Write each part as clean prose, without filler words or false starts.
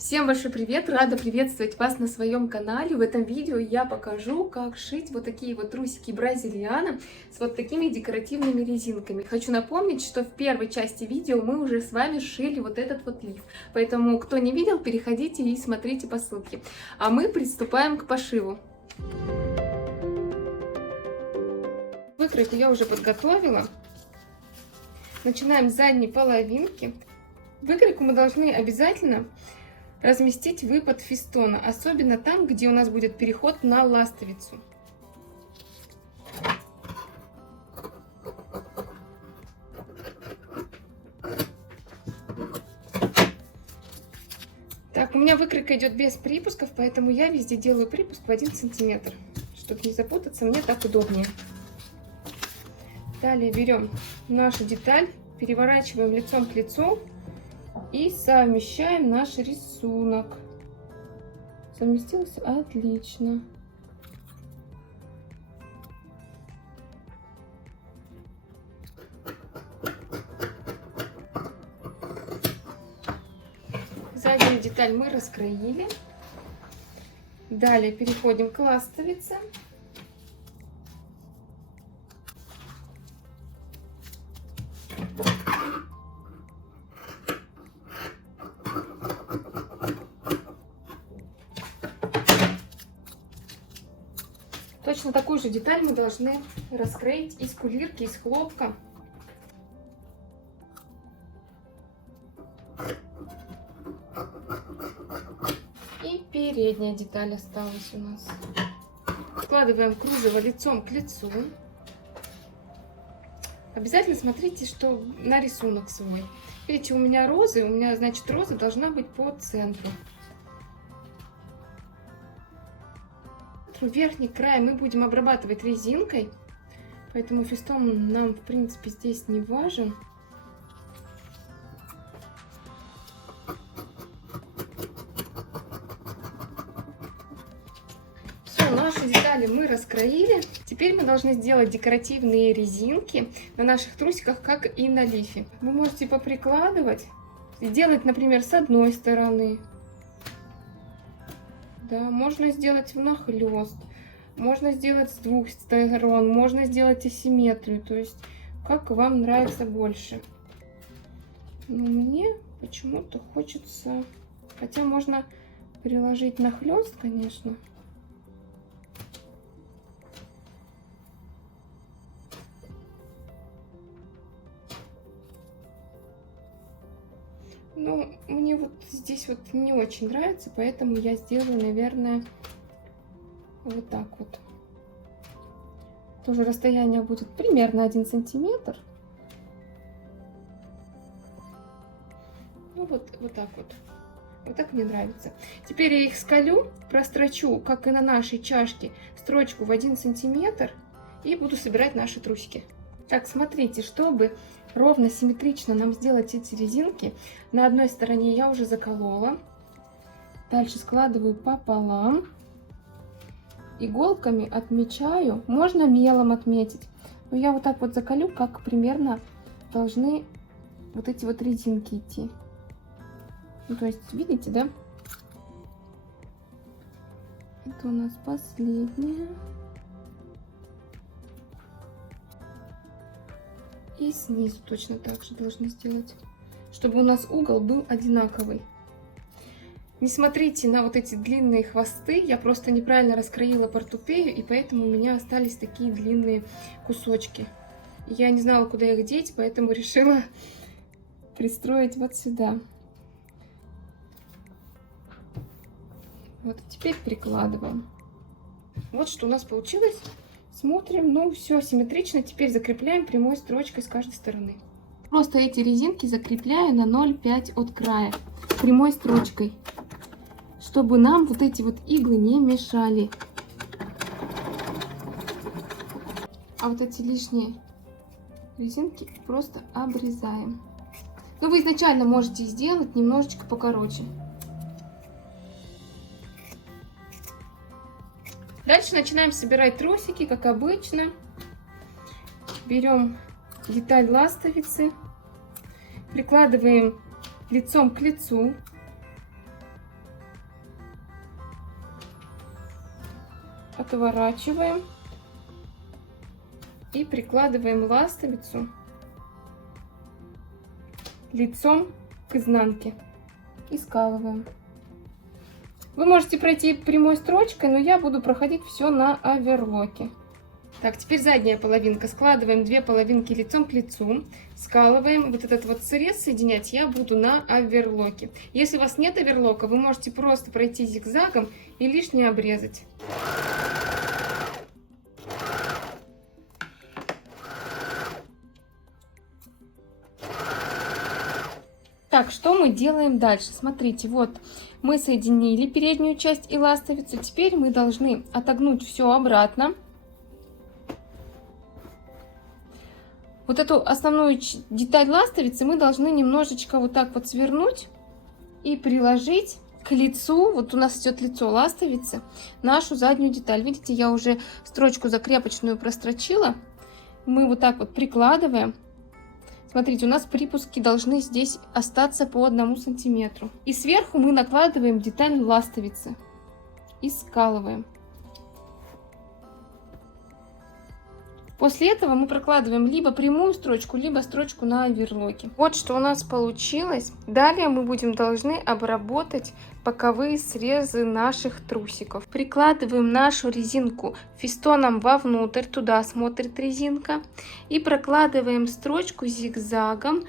Всем большой привет! Рада приветствовать вас на своем канале. В этом видео я покажу, как шить вот такие вот трусики бразильяно с вот такими декоративными резинками. Хочу напомнить, что в первой части видео мы уже с вами шили вот этот вот лиф. Поэтому, кто не видел, переходите и смотрите по ссылке. А мы приступаем к пошиву. Выкройку я уже подготовила. Начинаем с задней половинки. Выкройку мы должны обязательно разместить выпад фестона, особенно там, где у нас будет переход на ластовицу. Так, у меня выкройка идет без припусков, поэтому я везде делаю припуск в 1 сантиметр, чтобы не запутаться, мне так удобнее. Далее берем нашу деталь, переворачиваем лицом к лицу и совмещаем наш рисунок. Совместилось? Отлично. Заднюю деталь мы раскроили. Далее переходим к ластовице. Точно такую же деталь мы должны раскроить из кулирки, из хлопка. И передняя деталь осталась у нас. Складываем кружево лицом к лицу. Обязательно смотрите, что на рисунок свой. Видите, у меня розы, значит, роза должна быть по центру. Верхний край мы будем обрабатывать резинкой, поэтому фестон нам, в принципе, здесь не важен. Все, наши детали мы раскроили. Теперь мы должны сделать декоративные резинки на наших трусиках, как и на лифе. Вы можете поприкладывать, сделать, например, с одной стороны. Да, можно сделать внахлёст, можно сделать с двух сторон, можно сделать асимметрию, то есть как вам нравится больше. Но мне почему-то хочется, хотя можно приложить нахлёст, конечно. Ну, мне вот здесь вот не очень нравится, поэтому я сделаю, наверное, вот так вот. Тоже расстояние будет примерно 1 сантиметр. Ну вот так вот. Вот так мне нравится. Теперь я их сколю, прострочу, как и на нашей чашке, строчку в 1 сантиметр и буду собирать наши трусики. Так, смотрите, чтобы ровно симметрично нам сделать эти резинки, на одной стороне я уже заколола. Дальше складываю пополам. Иголками отмечаю. Можно мелом отметить. Но я вот так вот заколю, как примерно должны вот эти вот резинки идти. Ну, то есть, видите, да? Это у нас последняя. И снизу точно так же должны сделать, чтобы у нас угол был одинаковый. Не смотрите на вот эти длинные хвосты, я просто неправильно раскроила портупею, и поэтому у меня остались такие длинные кусочки. Я не знала, куда их деть, поэтому решила пристроить вот сюда. Вот, теперь прикладываем. Вот что у нас получилось. Смотрим, ну все симметрично. Теперь закрепляем прямой строчкой с каждой стороны. Просто эти резинки закрепляю на 0,5 от края прямой строчкой, чтобы нам вот эти вот иглы не мешали. А вот эти лишние резинки просто обрезаем. Ну, вы изначально можете сделать немножечко покороче. Дальше начинаем собирать трусики, как обычно. Берем деталь ластовицы, прикладываем лицом к лицу. Отворачиваем и прикладываем ластовицу лицом к изнанке и скалываем. Вы можете пройти прямой строчкой, но я буду проходить все на оверлоке. Так, теперь задняя половинка. Складываем 2 половинки лицом к лицу, скалываем. Вот этот вот срез соединять я буду на оверлоке. Если у вас нет оверлока, вы можете просто пройти зигзагом и лишнее обрезать. Так, что мы делаем дальше? Смотрите, вот мы соединили переднюю часть и ластовицу. Теперь мы должны отогнуть все обратно. Вот эту основную деталь ластовицы мы должны немножечко вот так вот свернуть и приложить к лицу. Вот у нас идет лицо ластовицы, нашу заднюю деталь. Видите, я уже строчку закрепочную прострочила. Мы вот так вот прикладываем. Смотрите, у нас припуски должны здесь остаться по 1 сантиметру. И сверху мы накладываем деталь ластовицы и скалываем. После этого мы прокладываем либо прямую строчку, либо строчку на оверлоке. Вот что у нас получилось. Далее мы должны обработать боковые срезы наших трусиков. Прикладываем нашу резинку фестоном вовнутрь, туда смотрит резинка. И прокладываем строчку зигзагом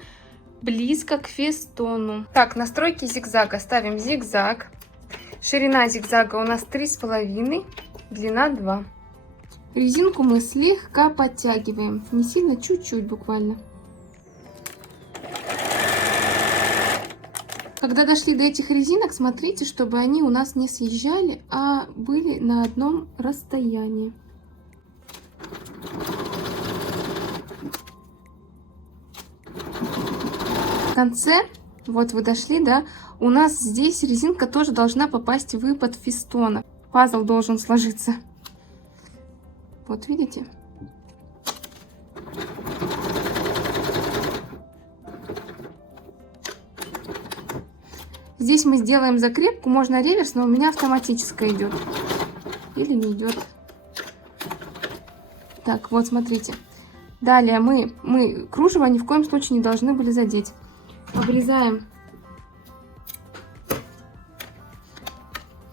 близко к фестону. Так, настройки зигзага. Ставим зигзаг. Ширина зигзага у нас 3,5, длина 2. Резинку мы слегка подтягиваем, не сильно, чуть-чуть буквально. Когда дошли до этих резинок, смотрите, чтобы они у нас не съезжали, а были на одном расстоянии. В конце, вот вы дошли, да, у нас здесь резинка тоже должна попасть в выпад фестона. Пазл должен сложиться. Вот видите? Здесь мы сделаем закрепку, можно реверс, но у меня автоматическая идет. Или не идет. Так, вот смотрите. Далее мы кружево ни в коем случае не должны были задеть. Обрезаем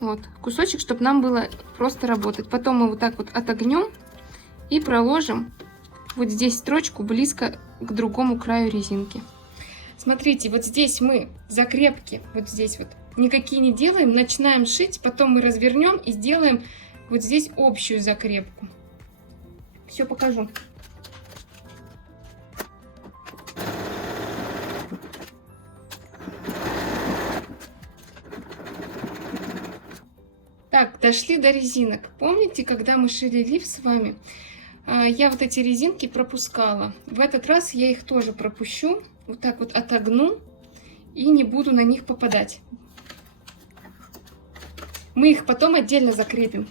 вот кусочек, чтобы нам было просто работать. Потом мы вот так вот отогнем и проложим вот здесь строчку близко к другому краю резинки. Смотрите, вот здесь мы закрепки, вот здесь вот никакие не делаем, начинаем шить, потом мы развернем и сделаем вот здесь общую закрепку. Все покажу. Так, дошли до резинок. Помните, когда мы шили лиф с вами, я вот эти резинки пропускала. В этот раз я их тоже пропущу. Вот так вот отогну и не буду на них попадать. Мы их потом отдельно закрепим.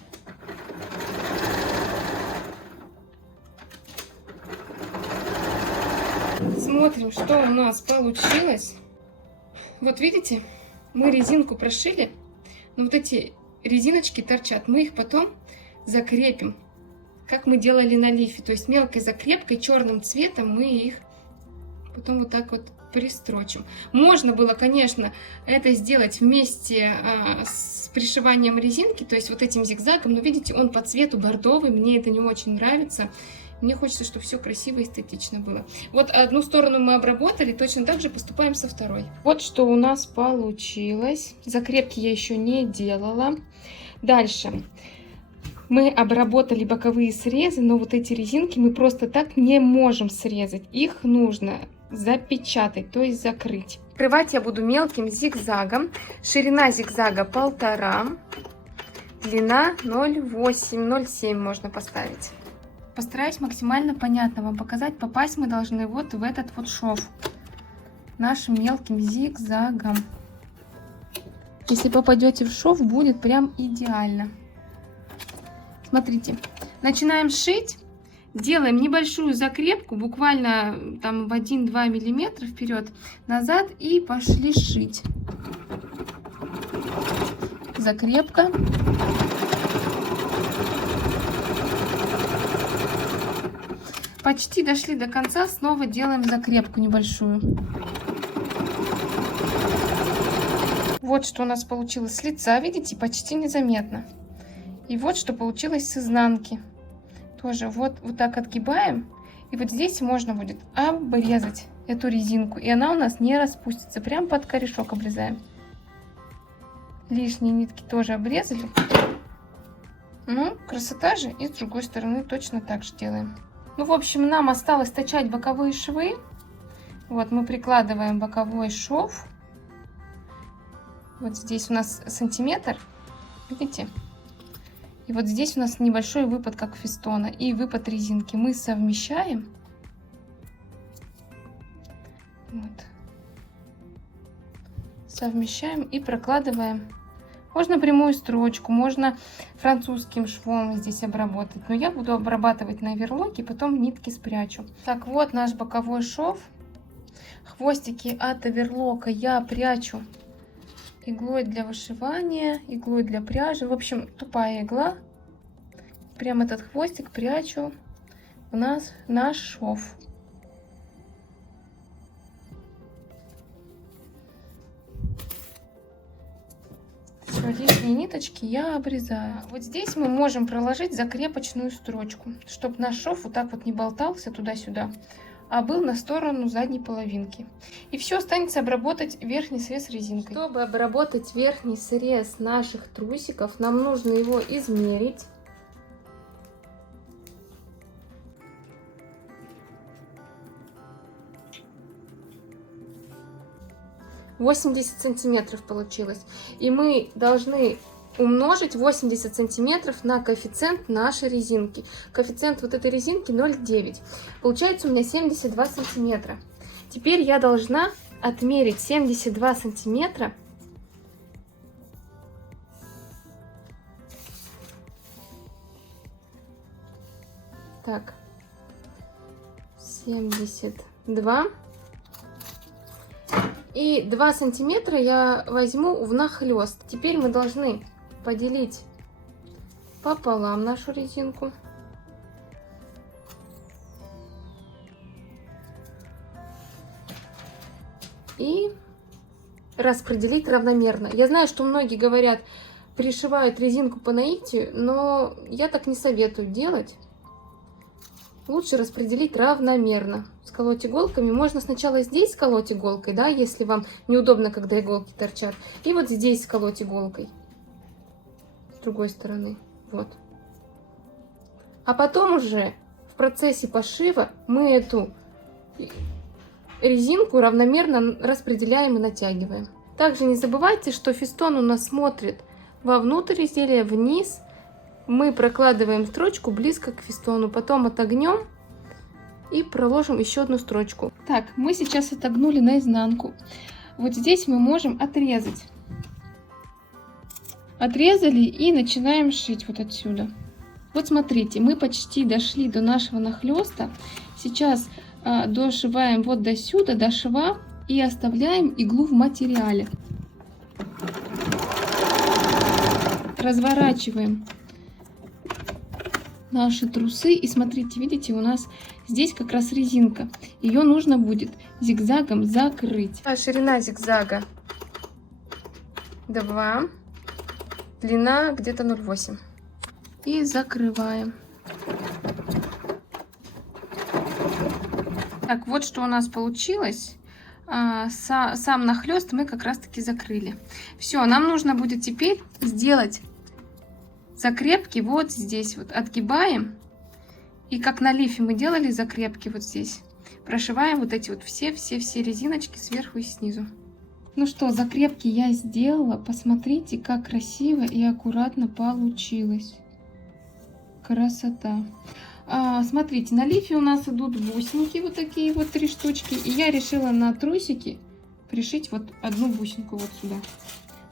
Смотрим, что у нас получилось. Вот видите, мы резинку прошили, но вот эти резиночки торчат. Мы их потом закрепим, как мы делали на лифе. То есть мелкой закрепкой, черным цветом мы их потом вот так вот пристрочим. Можно было, конечно, это сделать вместе с пришиванием резинки, то есть вот этим зигзагом, но видите, он по цвету бордовый, мне это не очень нравится. Мне хочется, чтобы все красиво и эстетично было. Вот одну сторону мы обработали, точно так же поступаем со второй. Вот что у нас получилось. Закрепки я еще не делала. Дальше. Мы обработали боковые срезы, но вот эти резинки мы просто так не можем срезать. Их нужно запечатать, то есть закрыть. Открывать я буду мелким зигзагом. Ширина зигзага 1,5, длина 0,8-0,7 можно поставить. Постараюсь максимально понятно вам показать. Попасть мы должны вот в этот вот шов нашим мелким зигзагом. Если попадете в шов, будет прям идеально. Смотрите, начинаем шить. Делаем небольшую закрепку, буквально там в 1-2 миллиметра вперед, назад, и пошли шить. Закрепка. почти дошли до конца, снова делаем закрепку небольшую. Вот что у нас получилось с лица, видите, почти незаметно. И вот что получилось с изнанки. Тоже вот так отгибаем. И вот здесь можно будет обрезать эту резинку. И она у нас не распустится. Прям под корешок обрезаем. Лишние нитки тоже обрезали. Ну, красота же. И с другой стороны точно так же делаем. Ну, в общем, нам осталось точать боковые швы. Вот мы прикладываем боковой шов. Вот здесь у нас сантиметр. Видите? И вот здесь у нас небольшой выпад, как фестона, и выпад резинки. Мы совмещаем. Вот. Совмещаем и прокладываем. Можно прямую строчку, можно французским швом здесь обработать. Но я буду обрабатывать на оверлоке, потом нитки спрячу. Так, вот наш боковой шов. Хвостики от оверлока я прячу иглой для вышивания, иглой для пряжи. В общем, тупая игла. Прям этот хвостик прячу в наш шов. Все, лишние ниточки я обрезаю. Вот здесь мы можем проложить закрепочную строчку, чтобы наш шов вот так вот не болтался туда-сюда, а был на сторону задней половинки. И все, останется обработать верхний срез резинкой. Чтобы обработать верхний срез наших трусиков, нам нужно его измерить. — 80 сантиметров получилось. И мы должны умножить 80 сантиметров на коэффициент нашей резинки. Коэффициент вот этой резинки 0,9. Получается у меня 72 сантиметра. Теперь я должна отмерить 72 сантиметра . Так, 72. И 2 сантиметра я возьму внахлёст. Теперь мы должны поделить пополам нашу резинку. И распределить равномерно. Я знаю, что многие говорят, пришивают резинку по наитию, но я так не советую делать. Лучше распределить равномерно. Сколоть иголками. Можно сначала здесь сколоть иголкой, да, если вам неудобно, когда иголки торчат. И вот здесь сколоть иголкой. С другой стороны. Вот. А потом уже в процессе пошива мы эту резинку равномерно распределяем и натягиваем. Также не забывайте, что фестон у нас смотрит вовнутрь изделия, вниз. Мы прокладываем строчку близко к фестону, потом отогнем и проложим еще одну строчку. Так, мы сейчас отогнули наизнанку. Вот здесь мы можем отрезать. Отрезали и начинаем шить вот отсюда. Вот смотрите, мы почти дошли до нашего нахлеста. Сейчас дошиваем вот до сюда, до шва, и оставляем иглу в материале. Разворачиваем наши трусы, и смотрите, видите, у нас здесь как раз резинка. Ее нужно будет зигзагом закрыть. Ширина зигзага 2, длина где-то 0,8. И закрываем. Так, вот что у нас получилось. Сам нахлест мы как раз таки закрыли. Все, нам нужно будет теперь сделать закрепки вот здесь. Вот отгибаем. И как на лифе мы делали закрепки вот здесь. Прошиваем вот эти вот все резиночки сверху и снизу. Ну что, закрепки я сделала. Посмотрите, как красиво и аккуратно получилось. Красота. Смотрите, на лифе у нас идут бусинки, вот такие вот 3 штучки. И я решила на трусики пришить вот одну бусинку вот сюда.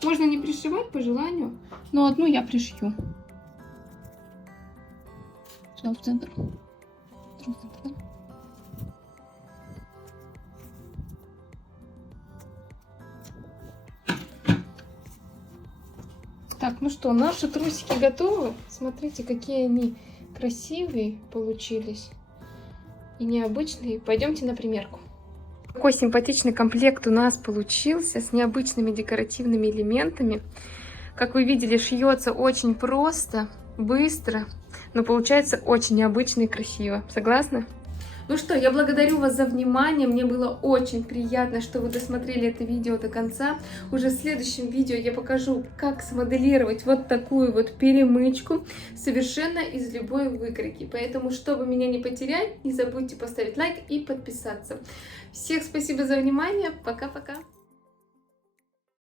Можно не пришивать по желанию, но одну я пришью. Сразу в центр. Так, ну что, наши трусики готовы. Смотрите, какие они красивые получились. и необычный. Пойдемте на примерку. Такой симпатичный комплект у нас получился с необычными декоративными элементами. Как вы видели, шьется очень просто, быстро, но получается очень необычно и красиво. Согласны? Ну что, я благодарю вас за внимание, мне было очень приятно, что вы досмотрели это видео до конца. Уже в следующем видео я покажу, как смоделировать вот такую вот перемычку совершенно из любой выкройки. Поэтому, чтобы меня не потерять, не забудьте поставить лайк и подписаться. Всех спасибо за внимание, пока-пока!